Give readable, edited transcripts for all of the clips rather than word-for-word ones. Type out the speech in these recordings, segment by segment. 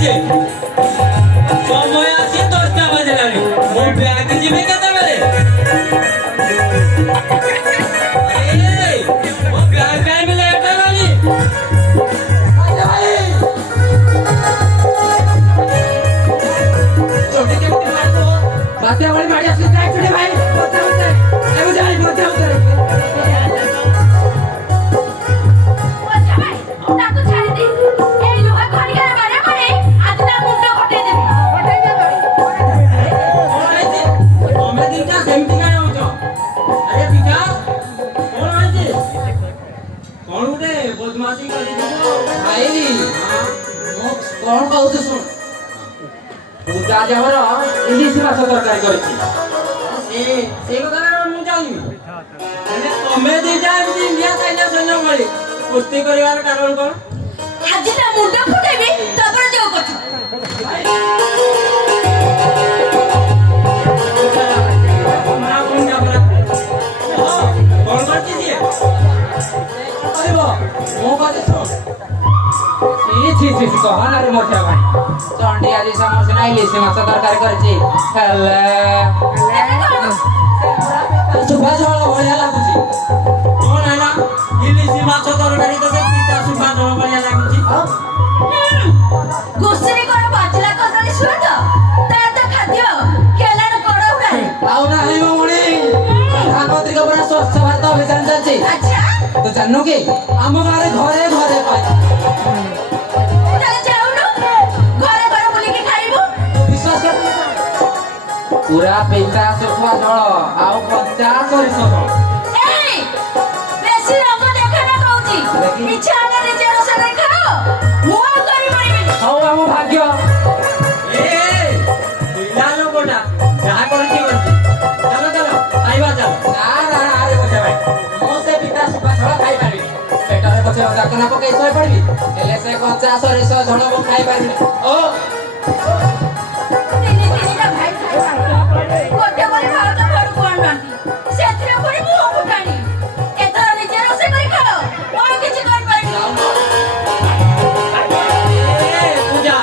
जे समय आसी 10टा बजलानी मो ब्याग जिमे केतेबेले ए मो ब्याग काई मिले एटा नानी आजा भाई छोटे के मार दो बाते वाली मारी असली काय छोटे भाई मत होते एगो जाई मत होते कौन कहू तो सुन पूजा जबर इलिश माछ तरकारी करछि से କଥା ମୁଁ ଜାଣିନି ମାନେ ତମେ ଦିଟା ଏମିତି ଇଣ୍ଡିଆ ଚାଇନା ସୈନ୍ୟ ଭଳି କୁସ୍ତି କରିବାର କାରଣ କଣ ଆଜି ତା ମୁଣ୍ଡ ଫୁଟେଇବି ତାପରେ ଯୋଉ କଥା କଣ କରିଛି ସିଏ କରିବ ମୋ କଥା ଶୁଣ ছি কহনা রে মোটা ভাই চন্ডি আজি সমস্যা নাই লিসি মাছ তরকারি করছি হেলে সুভা ঝোল বড়িয়া লাগুছি কোন না ইলিশি মাছ তরকারি তো পিতা সুভা ঝোল বড়িয়া লাগুছি গোসরি করে বাজলা কদলি শুয়ে তো তার তো খাদ্য কেলার কড় উড়াই আও না হেই মনি প্রধানমন্ত্রী কা বড় স্বচ্ছ ভারত অভিযান চলছে আচ্ছা তো জানো কি আম গারে ঘরে ঘরে পাই पूरा पैसा सुखवा झोल आउ 50 सरिस झोल ए बेसी रंग देखा ना कहूची इच्छा ना निजे रस देखाओ मु करी परिबे हौ हम भाग्य ए दुइला लोगोटा जहा करछि चलो चलो आइबा चलो ना अरे बच्चा भाई मो से पिता सुखवा झोल खाइ पारि पेटरे बचे जाकना पकई सोय पड़बी एले से 50 सरिस झोल मो खाइ पारि ओ गोटे बले भात घर कोन नांती सेथरे परि मु फुटानी एतर निजे रस करी खाओ और किछि कर पारि ए पूजा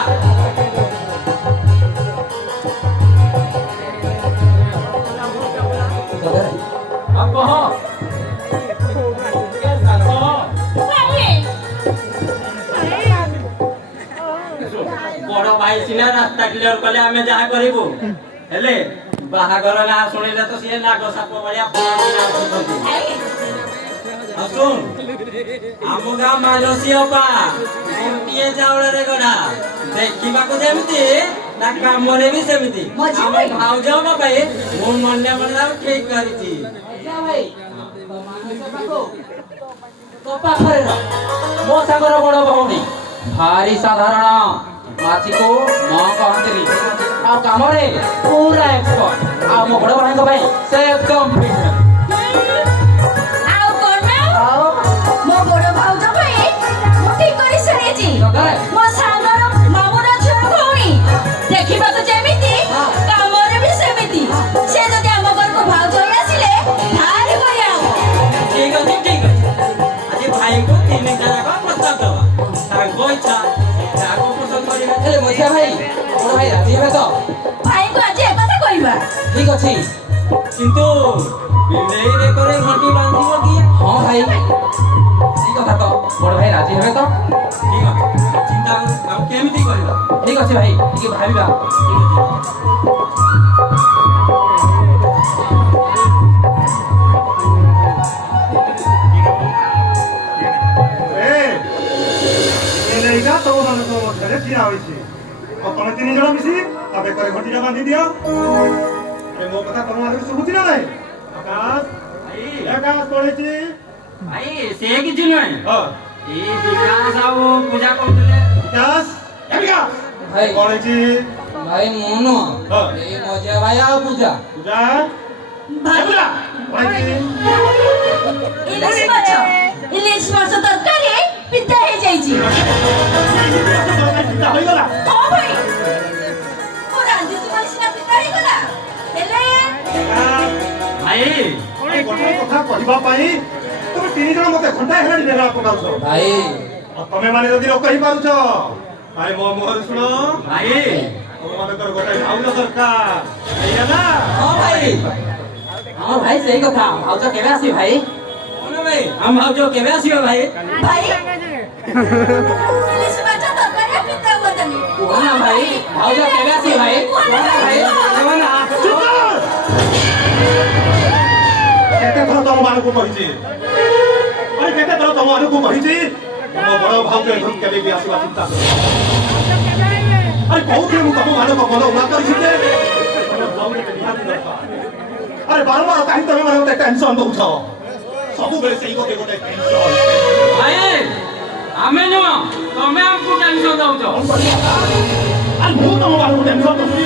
अब हो बड़ भाई सिना रास्ता क्लियर कले आमे जहा करिबो हेले बाहागर ना सुनिले तो सिए नाग साप बलिया पानी ना सुन आमुगा मानसी अपा मोटिए चावल रे गडा देखिबा को जेमती ना कामरे भी सेमती हम भाउजो बाबाई मो मन्ने मन्ना ठीक करिछि अच्छा भाई तो मानसी पाको तो पाखरे मो सागर बड़ भौणी भारी साधारण माची को मां कहतरी आ काम रे पूरा एक्सपर्ट आ मो बड़ भाई को भाई से कंप्लीट आओ कोन आओ मो बड़ भाउज भाई मु ठीक करी सरेजी मो सागर मामुना छोर भौणी देखिबा तो जेमिति काम रे भी सेमिति से जदी हम घर को भाउज आसिले भारी बढिया ठीक है आज भाई को 3 जना का प्रस्ताव दवा ताको इच्छा ताको पसंद करी हेले मोइसा भाई बड़ भाई राजी हेबे तो भाई को आज एकता करिबा ठीक अछि किंतु बिलेई रे करे घंटी बांधिबो कि हां भाई ठीक कथा तो बड़ भाई राजी हेबे तो ठीक है चिंता हम केमिति करबा ठीक अछि भाई ठीक भाबिबा ठीक अछि तो मन तो घरे ठिया होइछि और तमे तीन जण मिसी तबे करे घंटी जा बांधी दियो ए मो कथा तम आदमी सुबुची ना नाही आकाश भाई आकाश पढेछि भाई से कि जिन हां ई विकास आउ पूजा करतले विकास ए विकास भाई पढेछि भाई मोनो हां ए मजा भाई आउ पूजा पूजा भाई पढेछि इलिश माछ तरकारी पिता हे जाईची पिता होई गला हां भाई ओ रांधी तुम्हारी सिना पिता हे गला हेले भाई गोटे कथा कहबा पई तुम तीन जण मते घंटा हेलानी नेला पकाउछ भाई तमे माने जदी न कहि पारुछ ଆରେ ମୋ ମୁହଁରେ ଶୁଣ ଭାଇ ତମମାନଙ୍କର ଗୋଟେ ଭାଉଜ ଦରକାର ଏଇଆ ନା ହଁ ଭାଇ ହଁ ଭାଇ ସେଇ କଥା ଭାଉଜ କେବେ ଆସିବେ ଭାଇ? କଣ ଭାଇ ଆମ ଭାଉଜ କେବେ ଆସିବ ଭାଇ? ଭାଇ ଇଲିଶ ମାଛ ତରକାରୀ କେତେ ବଦନି କୁହ ନା ଭାଇ ଭାଉଜ କେବେ ଆସିବେ ଭାଇ? କୁହ ନା ଭାଇ କେତେ ଥର ତମମାନଙ୍କୁ କହିଛି ଆରେ କେତେ ଥର ତମମାନଙ୍କୁ କହିଛି ମୋ ବଡ଼ ଭାଉଜ ଏଥର କେବେ ବି ଆସିବା ଚିନ୍ତା କର ଆରେ କହୁଥିଲି ମୁଁ ତମମାନଙ୍କ ମନ ଉଣା କରିଛି ଯେ ତମ ଭାଉଜଟେ ନିହାତି ଦରକାର। ଆରେ ବାରବାର କାହିଁ ତମେ ମାନେ ଗୋଟେ ଟେନସନ ଦଉଛ ସବୁବେଳେ ସେଇ ଗୋଟେ ଗୋଟେ ଟେନସନ ଭାଇ ଆମେ ନୁହଁ ତମେ ଆମକୁ ଟେନସନ ଦଉଛ। ଆରେ ମୁଁ ତମମାନଙ୍କୁ ଟେନସନ ଦଉଛି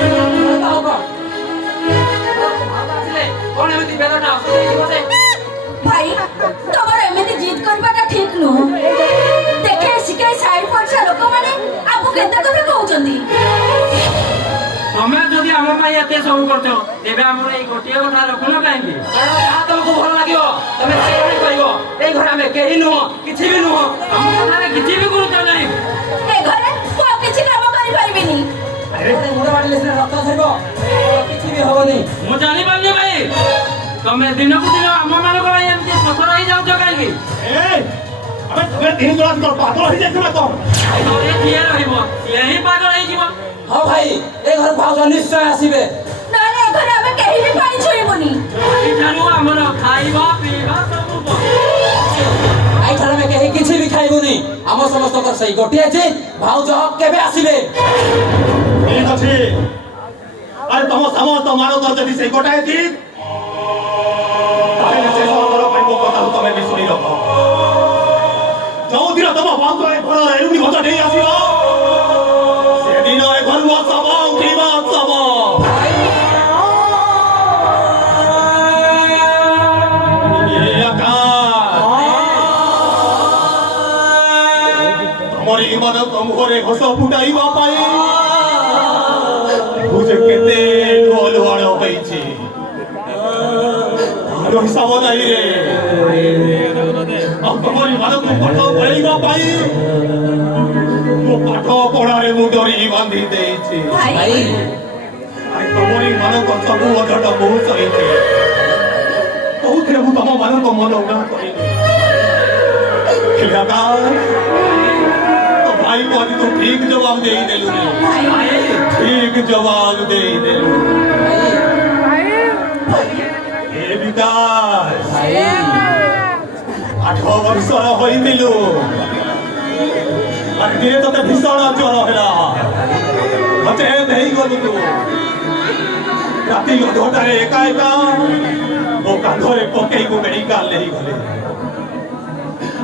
କଣ ଏମିତି ବେଦଟା ହେଇଯିବ ଯେ? ଭାଇ ତମର ଏମିତି ଜିଦ୍ କରିବାଟା ଠିକ ନୁହଁ ଦେଖେ ଶିଖାଇ ସାଇଡ ପଡ଼ିଶା ଲୋକମାନେ ଆମକୁ କେତେ କଥା କହୁଛନ୍ତି। ତମେ ଯଦି ଆମ ପାଇଁ ଏତେ ସବୁ କରୁଛ ତେବେ ଆମର ଏଇ ଗୋଟିଏ କଥା ରଖୁନ କାହିଁକି? ଯାହା ତମକୁ ଭଲ ଲାଗିବ ତମେ ସେଇଭଳି କରିବ। ଏଇ ଘରେ ଆମେ କେହି ନୁହଁ କିଛି ବି ନୁହଁ। ଆମ କଥାରେ କିଛି ବି ଗୁରୁତ୍ୱ ନାହିଁ। ଏ ଘରେ ମୁଁ ଆଉ କିଛି କାମ କରିପାରିବିନି। ମୁଣ୍ଡ ବାଡ଼ିଲେ ସିନା ରକ୍ତ ଧରିବ କିଛି ବି ହବନି। ମୁଁ ଜାଣିପାରୁନି ଭାଇ ତମେ ଦିନକୁ ଦିନ ଆମ ମାନଙ୍କ ପାଇଁ ଏମିତି ସଫଳ ହେଇଯାଉଛ କାହିଁକି? ଆବେ ତମେ ତିନି ଜଣ ପାଗଳ ହେଇଯାଇଥିଲ ତ ଘରେ କିଏ ରହିବ ସିଏ ହିଁ ପାଗଳ ହେଇଯିବ। ହଁ ଭାଇ ଏ ଘର ଭାଉଜ ନିଶ୍ଚୟ ଆସିବେ। ନହେଲେ ଏ ଘରେ ଆମେ କେହି ବି ପାଣି ଛୁଇଁବୁନି। ଏଠାରୁ ଆମର ଖାଇବା ପିଇବା ସବୁ ବନ୍ଦ। ଆଇଠାରେ ଆମେ କେହି କିଛି ବି ଖାଇବୁନି। ଆମ ସମସ୍ତଙ୍କର ସେଇ ଗୋଟିଏ ଯେ ଭାଉଜ କେବେ ଆସିବେ? ଠିକ ଅଛି ଆରେ ତମ ସମସ୍ତ ମାନଙ୍କର ଯଦି ସେଇ ଗୋଟାଏ ଠିକ ତାହେଲେ ସେ ସହର ପାଇଁ ମୋ କଥାକୁ ତମେ ବି ଶୁଣି ରଖ। ଯୋଉଦିନ ତମ ଭାଉଜ ଏ ଘରର ଏରୁଣି ଭଜ ନେଇ ଆସିବ ସେଦିନ ଏ ଘରୁ ଅସବ ଉଠିବ ଅସବ। ତମରି ମାନଙ୍କ ମୁହଁରେ ହସ ଫୁଟାଇବା ପାଇଁ ବୁଝେ କେତେ ଲୁହଳ ହେଇଛି ତାର ହିସାବ ନାହିଁ ରେ। ଆଉ ତମରି ମାନଙ୍କୁ ପାଠ ପଢେଇବା ପାଇଁ ମୋ ପାଠ ପଢାରେ ମୁଁ ଡରି ବାନ୍ଧି ଦେଇଛି। ଭାଇ ଆରେ ତମରି ମାନଙ୍କ ସବୁ ଅଝଟ ମୁଁ ସହିଛି କହୁଥିଲେ ମୁଁ ତମ ମାନଙ୍କ ମନ ଉଣା କରିନି ହେଲେ ଆକାଶ तो भाई को तू ठीक जवाब दे ही देलू ठीक जवाब दे ही देलू ए विकास 8 वर्षर होइतिलु आगे तो भीषण ज्वर ହେଲା ମତେ ଦେଇ ଗଲୁ ତୁ ରାତି 8ଟାରେ ଏକା ଏକା ମୋ କାନ୍ଧରେ ପକେଇକୁ ମେଡିକାଲ ନେଇ ଗଲେ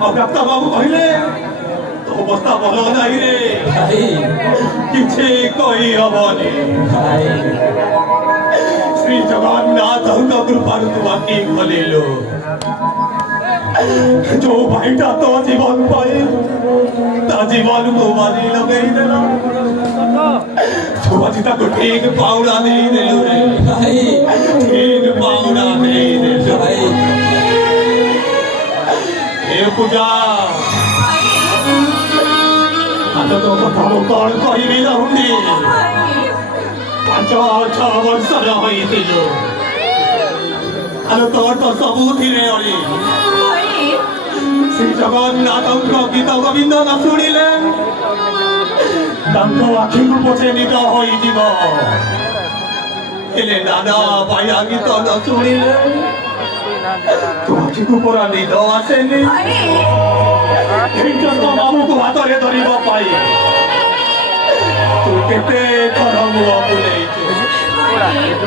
ଆଉ ଡାକ୍ତର ବାବୁ କହିଲେ ଅବସ୍ଥା ଭଲ ନାହିଁ ରେ କିଛି କହି ହବନି। ଶ୍ରୀ ଜଗନ୍ନାଥଙ୍କ କୃପାରୁ ତୁ ଆଖି ଖୋଲିଲୁ ଯୋଉ ଭାଇଟା ତୋ ଜୀବନ ପାଇଁ ତା ଜୀବନକୁ ବାଜି ଲଗେଇ ଦେଲ ତୁ ଆଜି ତାକୁ ଠିକ ପାଉଣା ଦେଇଦେଲୁ ରେ ଠିକ ପାଉଣା ଦେଇଦେଲୁ। ଏ ପୂଜା तो कथा ମୁଁ କଣ କହିବି ରହୁନି 5-6 ବର୍ଷର ହୋଇଥିଲୁ ଆଲୋ ତୋର ତ ସବୁଥିରେ ଅଳି ଶ୍ରୀ ଜଗନ୍ନାଥଙ୍କ ଗୀତ ଗୋବିନ୍ଦ ନ ଶୁଣିଲେ ତାଙ୍କ ଆଖିକୁ ପଛେ ନିଦ ହୋଇଯିବ ହେଲେ ନାନା ବାୟା ଗୀତ ନ ଶୁଣିଲେ ତୋ ଆଖିକୁ ପରା ନିଦ ଆସେନି। ବାବୁକୁ ହାତରେ ଧରିବା ପାଇଁ ତୁ କେତେ ଥର ମୁହ ବୁଲେଇଛୁ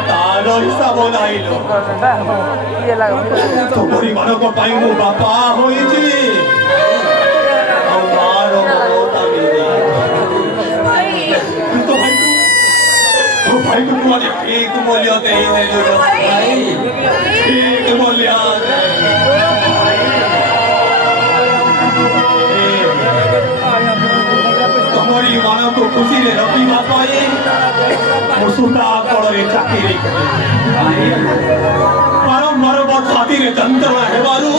ତାର ହିସାବ ନାହିଁ ତମରି ମାନଙ୍କ ପାଇଁ ମୁଁ ବାପା ହୋଇଛି ଆଉ ମାର ମମତା ବି ତୋ ଭାଇକୁ ତୁ ଆଜି ଠିକ ମୂଲ୍ୟ ଦେଇଦେଲୁ ଠିକ ମୂଲ୍ୟ ତମରି ମାନଙ୍କୁ ଖୁସିରେ ରଖିବା ପାଇଁ ମୁଁ ସୂତା କଳରେ ଚାକିରି କଲି ବାରମ୍ବାର ମୋ ଛାତିରେ ଯନ୍ତ୍ରଣା ହେବାରୁ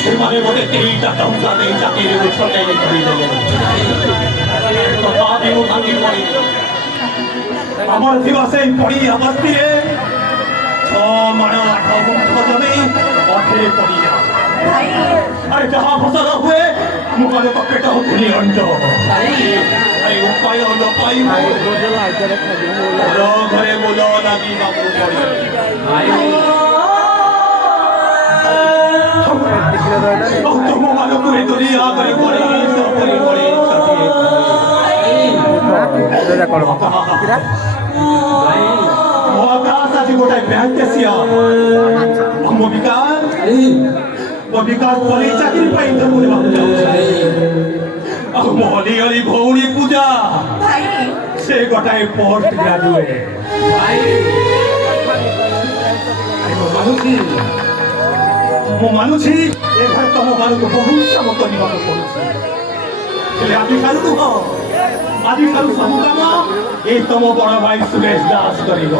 ସେମାନେ ମୋତେ 3ଟା ଟଙ୍କା ଦେଇ ଚାକିରିରୁ ଛଟେଇ କରିଦେଲେ ତଥାପି ବି ମୁଁ ଭାଙ୍ଗି ପଡ଼ି ଆମର ଥିବା ସେଇ ପଡ଼ିଆ ବସ୍ତିରେ 6 ମାଣ 8 ଗୁଣ୍ଠ ଜମି ଅଧେ ପଡ଼ିଆ ଆରେ ଯାହା ଫସଲ ହୁଏ ମୁଁ କହିଲେ ପକେଟ ହଉଥିଲି ଅଣ୍ଟ ଆରେ ଉପାୟ ନ ପାଇ ଘରେ ମୂଲ ଲାଗିବାକୁ ପଡ଼େ ତୁମ ମାନଙ୍କୁ ଏ ଦୁନିଆ କରି ପଡ଼ି ସପରି ପଡ଼ି ମୋ ଆକାଶ ଆଜି ଗୋଟାଏ ବ୍ୟାଙ୍କ ଆସିଆ ମୋ ବିକାଶ ପରି ଚାକିରି ପାଇଁ ଧରିବାକୁ ଯାଉଛି ଆଉ ମୋ ଅଲି ଭଉଣୀ ପୂଜା ସେ ଗୋଟାଏ ପୋଷ୍ଟ ଗ୍ରାଜୁଏଟ ମୁଁ ମାନୁଛି ଏ ଘରେ ତମ ମାନଙ୍କୁ ବହୁତ କାମ କରିବାକୁ ପଡୁଛି ହେଲେ ଆଜିଠାରୁ ନୁହଁ ଆଜିଠାରୁ ସବୁ କାମ ଏଇ ତମ ବଡ ଭାଇ ସୁରେଶ ଦାସ କରିବ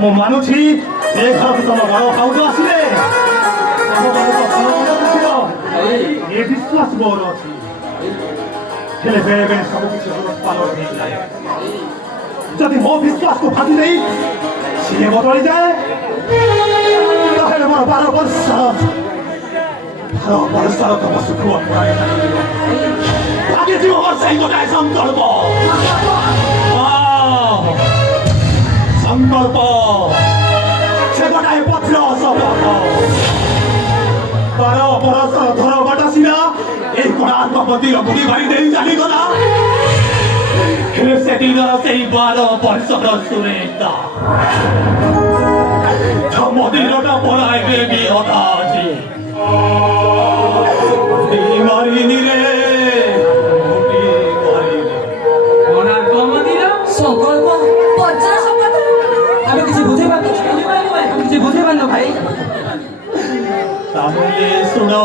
ମୁଁ ମାନୁଛି ଏ ଘରକୁ ତମ ବଡ ଭାଉଜ ଆସିଲେ ତମ ମାନଙ୍କୁ ଭଲ ବୁଝିବ ଏ ବିଶ୍ୱାସ ମୋର ଅଛି ହେଲେ ବେଳେ ବେଳେ ସବୁ କିଛି ପାଲଟ ହେଇଯାଏ ଯଦି ମୋ ବିଶ୍ୱାସକୁ ଭାଙ୍ଗି ଦେଇ ସିଏ ବଦଳିଯାଏ ତାହେଲେ ମୋର 12 ବର୍ଷର ତମ ସୁଖ ଭାଙ୍ଗିଯିବ ମୋର ସେଇ ଗୋଟାଏ ସଂକଳ୍ପ ସେ ଗୋଟାଏ ପତ୍ର ଶପଥ 12 ବର୍ଷର ଧର ବାଟା ସିନା এই কোণার্ক মন্দির বুড়ি বাড়ি দেই চালিগলা হেলে সেদিনর সেই 12 বর্ষর সুরেশদা মন্দিরটা পড়াইবে বিহতা আছে মারিনি রে কোণার্ক মন্দির সংকল্প পঞ্চাশ শপথ আমি কিছু বুঝে পারছি কিছু বুঝে পারলো ভাই তাহলে শুনো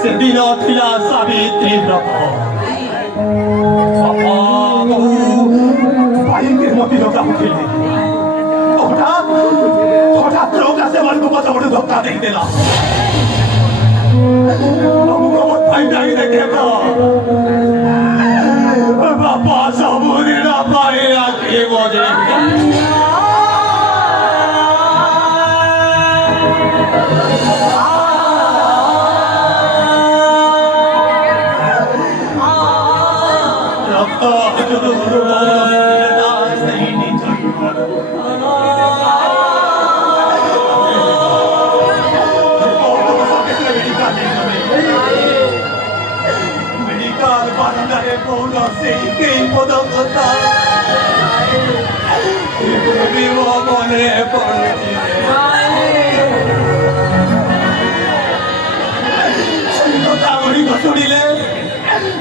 সেদিন ଥିଲା ସାବିତ୍ରୀ ବ୍ରତ ଭାଇଙ୍କର ମତି ଧକ୍କା ଉଠିଲେ ହଠାତ୍ ରୌକା ସେମାନଙ୍କୁ ପଛପଟୁ ଧକ୍କା ଦେଇଦେଲା ଭାଇ ଯାଇ ଦେଖେ ବାପା ସବୁଦିନ ପାଇଁ ଆଖି ବଜେ ଶୁଣିଲେ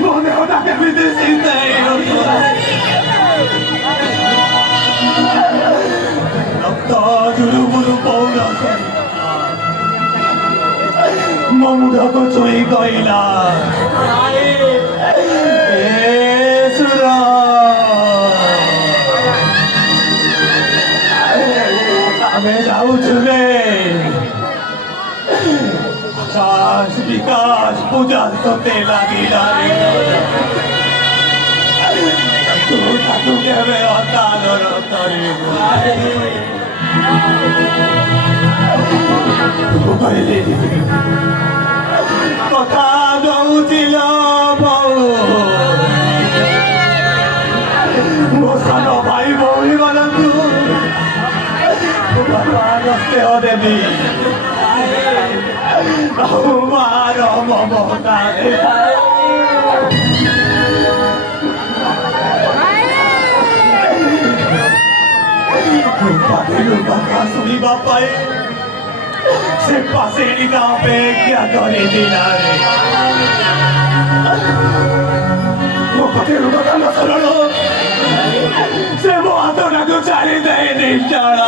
ମୋ ଦେହଟା କେମିତି ଚିନ୍ତା ରକ୍ତ ଜୁରୁବୁରୁ ପୌର ମୋ ମୁଣ୍ଡକୁ ଛୁଇଁ କହିଲା ଆମେ ଯାଉଛୁ ରେ आकाश विकास पूजा सोते लागिला रे तू ठाकू के में होता लो तोरे तू पहले कथा दउतिल बहु ମୋ ସାନ ଭାଇ ଭଉଣୀ ମାନଙ୍କୁ ନଷ୍ଟେ ଦେବି ମାର ମମତାରେ କଥା ଶୁଣିବା ପାଇଁ ସେ ପାଶେଣିକା ଅପେକ୍ଷା କରିଥିଲା ରେ ମୋ କତିରୁ କଥା ନ ସରଳ ସେ ମୋ ହାତଟାକୁ ଛାଡ଼ି ଦେଇ ନିଶ୍ଚଳ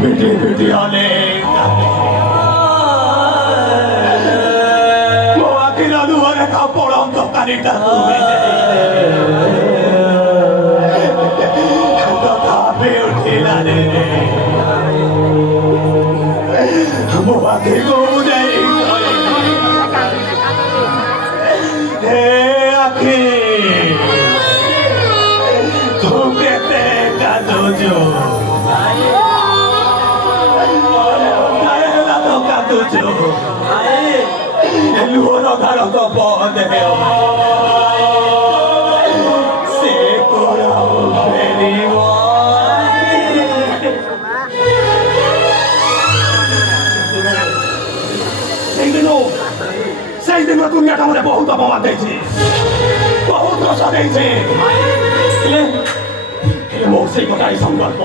पिटी पिटी अनेक ପଡ଼ନ୍ତ କାରିଟା ତଥାପି ଉଠିଲାରେ ମୋ ଆଖିକୁ ଯାଇ ହେ ଆଖି ତୁ କେତେ କାନ୍ଦୁଛୁ କାନ୍ଦୁଛୁ ଲୁହର ଧାର ତ ଦେହ ସେ କଣ ଫେରିବ ସେଇଦିନ ଦୁନିଆଟା ମୋତେ ବହୁତ ଅପମାନ ଦେଇଛି ବହୁତ କଷ୍ଟ ଦେଇଛି ହେଲେ ମୋ ସେଇ ଗୋଟାଏ ସଂକଳ୍ପ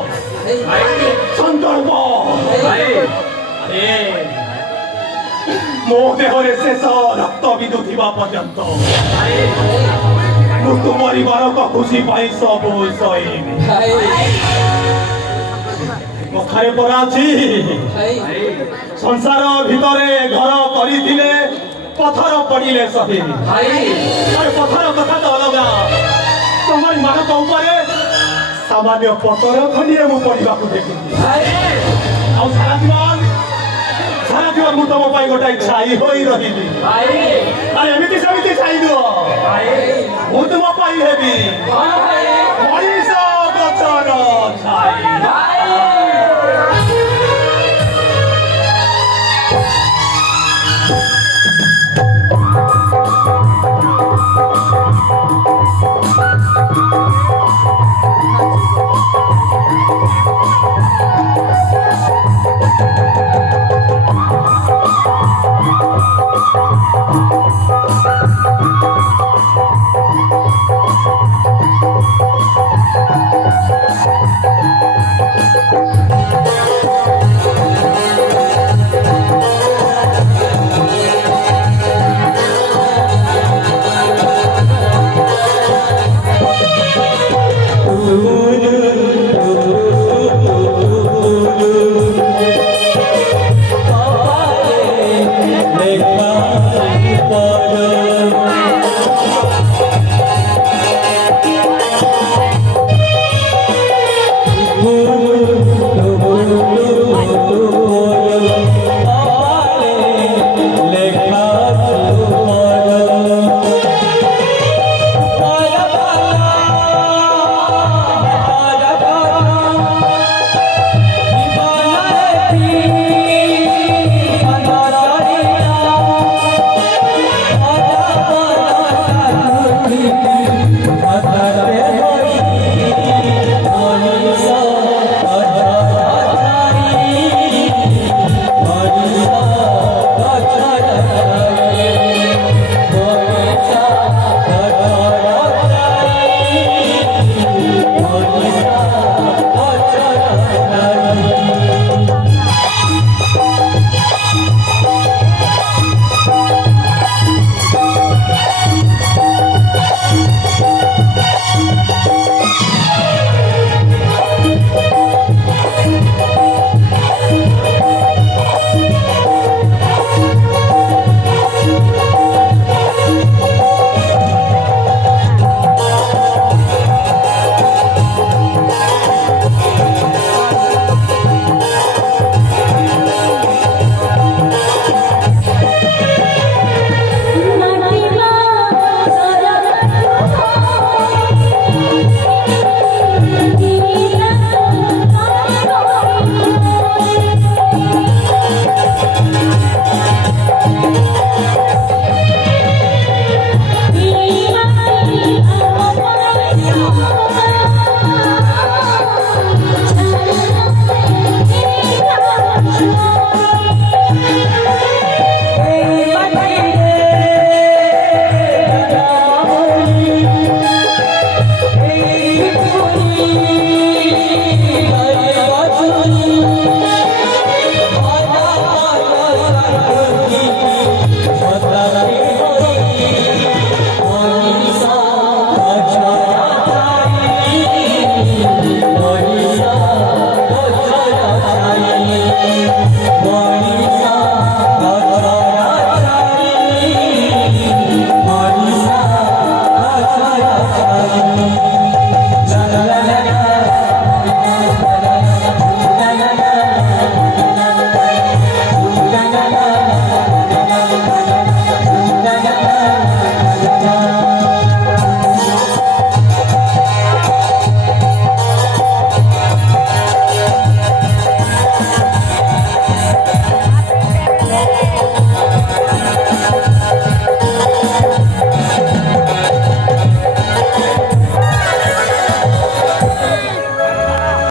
ମୋ ଦେହରେ ଶେଷ ରକ୍ତ ବିନ୍ଦୁ ଥିବା ପର୍ଯ୍ୟନ୍ତ ମୁଁ ତୁମରି ବରକ ଖୁସି ପାଇଁ ସବୁ ସହିବି କଥାରେ ପରା ଅଛି ସଂସାର ଭିତରେ ଘର କରିଥିଲେ ପଥର ପଡ଼ିଲେ ସହିବି ପଥର କଥା ତ ଅଲଗା ତମରି ମାନଙ୍କ ଉପରେ ସାମାନ୍ୟ ପଥର ଖଣ୍ଡିଏ ମୁଁ ପଡ଼ିବାକୁ ଦେଖିଛି ଆଉ ସାରା ଜୀବନ ମୁଁ ତମ ପାଇଁ ଗୋଟାଏ ଛାଇ ହୋଇ ରହିବି ଆରେ ଏମିତି ସେମିତି ଛାଇ ନୁହ ମୁଁ ତୁମ ପାଇଁ ହେବି ମଣିଷ ଗଛର ଛାଇ